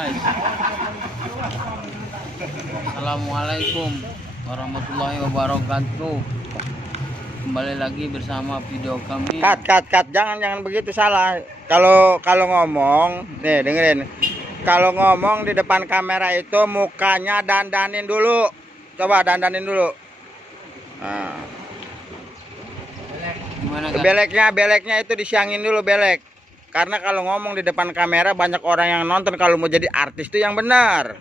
guys. Assalamualaikum warahmatullahi wabarakatuh. Kembali lagi bersama video kami. Cut, jangan begitu, salah. Kalau ngomong, nih dengerin. Kalau ngomong di depan kamera itu mukanya dandanin dulu. Coba dandanin dulu. Nah. Gimana, guys? Beleknya itu disiangin dulu belek. Karena kalau ngomong di depan kamera banyak orang yang nonton. Kalau mau jadi artis tuh yang benar.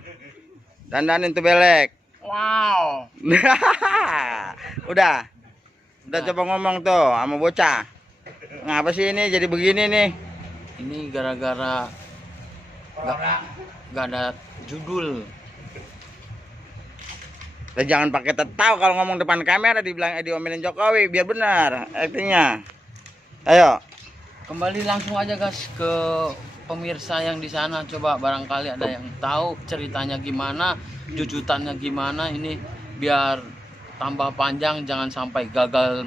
Dandanin tuh belek. Wow. Udah coba ngomong tuh sama bocah. Ngapa sih ini jadi begini nih? Ini gara-gara gak ada judul. Jangan pakai tahu kalau ngomong depan kamera dibilang diomelin Jokowi, biar benar aktingnya. Ayo. Kembali langsung aja guys ke pemirsa yang di sana. Coba barangkali ada yang tahu ceritanya gimana, jujutannya gimana, ini biar tambah panjang, jangan sampai gagal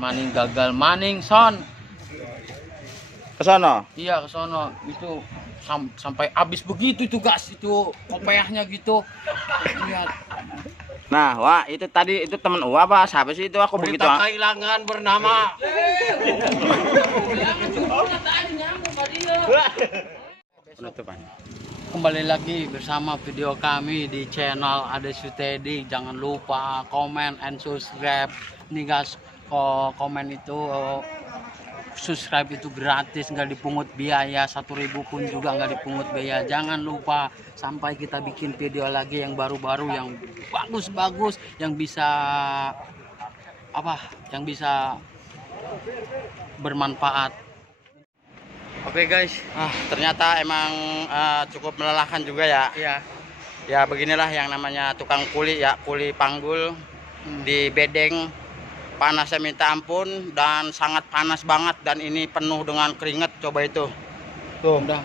maning son. Ke sono. Iya, ke sono. Itu sampai habis begitu itu guys, itu kopiahnya gitu. Lihat. Nah, wah itu tadi itu teman Uwa apa siapa sih itu, aku begitu. Kehilangan bernama. Penutupan. Kembali lagi bersama video kami di channel Ade Sutedi. Jangan lupa komen and subscribe. Nih guys, komen itu subscribe itu gratis, nggak dipungut biaya, 1.000 pun juga nggak dipungut biaya. Jangan lupa sampai kita bikin video lagi yang baru-baru, yang bagus-bagus, yang bisa yang bisa bermanfaat. Oke guys, ternyata emang cukup melelahkan juga ya. Iya. Ya beginilah yang namanya tukang kuli ya, kuli panggul di bedeng. Panasnya minta ampun dan sangat panas banget, dan ini penuh dengan keringat. Coba itu. Tuh. Udah,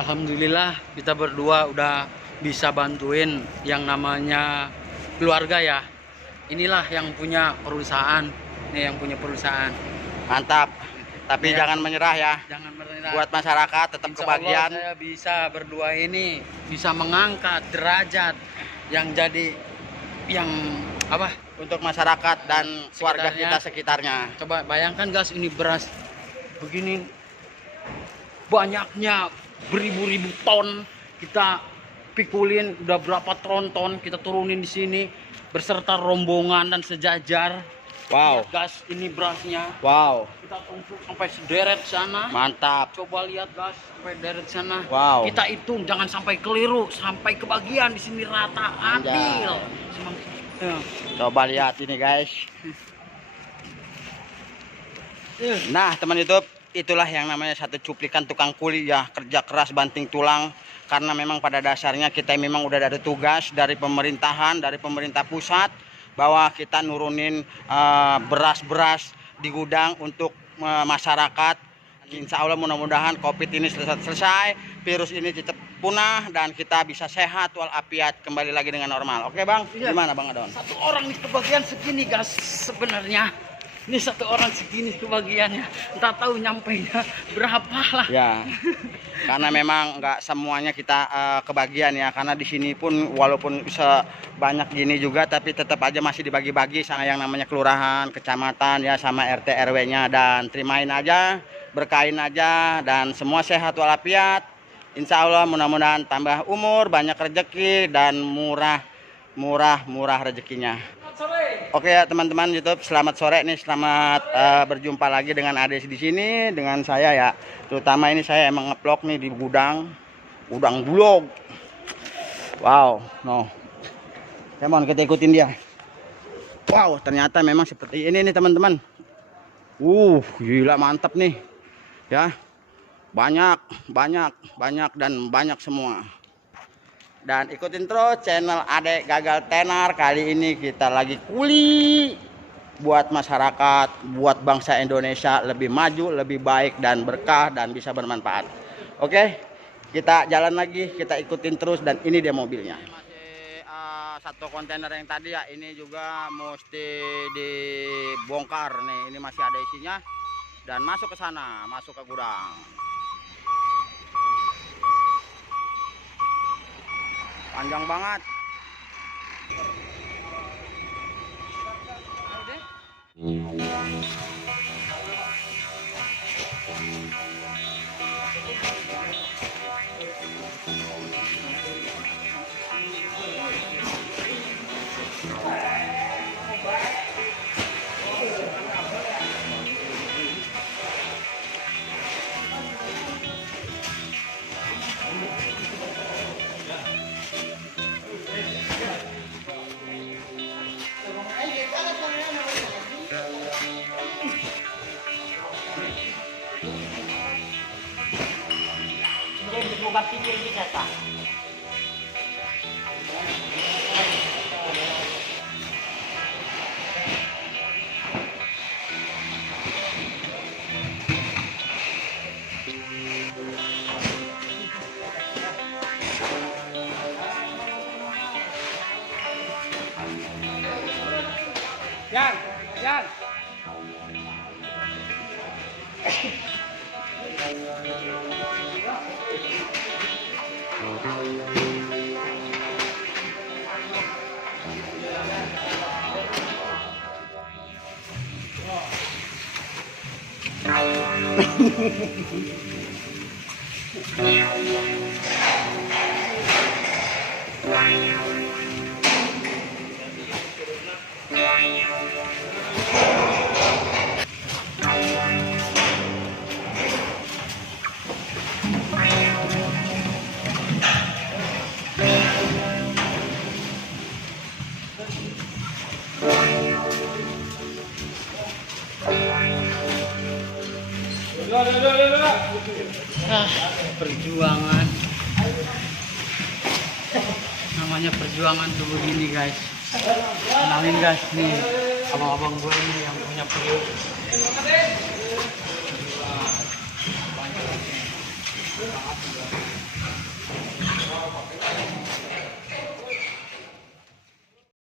alhamdulillah kita berdua udah bisa bantuin yang namanya keluarga ya. Inilah yang punya perusahaan, nih yang punya perusahaan. Mantap. Tapi Ya. jangan menyerah ya. Jangan menyerah. Buat masyarakat tetap Insya kebagian. Allah saya bisa berdua ini bisa mengangkat derajat yang jadi yang Untuk masyarakat dan keluarga Sekitarnya. kita sekitarnya. Coba bayangkan guys, ini beras begini banyaknya beribu-ribu ton kita pikulin, udah berapa ton kita turunin di sini beserta rombongan dan sejajar. Wow. Lihat guys, ini berasnya Wow. kita tumpuk sampai sederet sana. Mantap. Coba lihat guys, sampai deret sana. Wow. Kita hitung jangan sampai keliru, sampai kebagian di sini rata, adil. Ya. Coba lihat ini guys. Nah teman YouTube, itulah yang namanya satu cuplikan tukang kuli ya, kerja keras banting tulang. Karena memang pada dasarnya kita memang udah ada tugas dari pemerintahan, dari pemerintah pusat, bahwa kita nurunin beras-beras di gudang untuk masyarakat. Insya Allah mudah-mudahan COVID ini selesai, virus ini tetap punah, dan kita bisa sehat walafiat kembali lagi dengan normal. Oke bang, Iya. gimana bang Adon? Satu orang nih kebagian segini guys, sebenarnya ini satu orang segini kebagiannya, entah tahu nyampainya berapa lah Ya, karena memang nggak semuanya kita kebagian ya, karena di sini pun walaupun sebanyak gini juga, tapi tetap aja masih dibagi-bagi sama yang namanya kelurahan, kecamatan ya, sama RT RW-nya, dan terimain aja, berkain aja, dan semua sehat walafiat. Insya Allah mudah-mudahan tambah umur, banyak rezeki, dan murah rezekinya. Oke ya teman-teman YouTube, selamat sore nih, selamat berjumpa lagi dengan Ade di sini, dengan saya ya. Terutama ini saya emang ngeplok nih di gudang bulog. Wow, no. Come on, kita ikutin dia. Wow, ternyata memang seperti ini nih teman-teman. Gila mantap nih. Ya. Banyak dan banyak semua. Dan ikutin terus channel Ade Gagal Tenar. Kali ini kita lagi kuli buat masyarakat, buat bangsa Indonesia lebih maju, lebih baik dan berkah dan bisa bermanfaat. Oke, kita jalan lagi, kita ikutin terus, dan ini dia mobilnya. Masih satu kontainer yang tadi ya, ini juga mesti dibongkar nih. Ini masih ada isinya dan masuk ke sana, masuk ke gudang. Panjang banget. Yan, yan. Perjuangan, namanya perjuangan tuh begini guys. Kenalin guys nih abang-abang gue ini yang punya perut.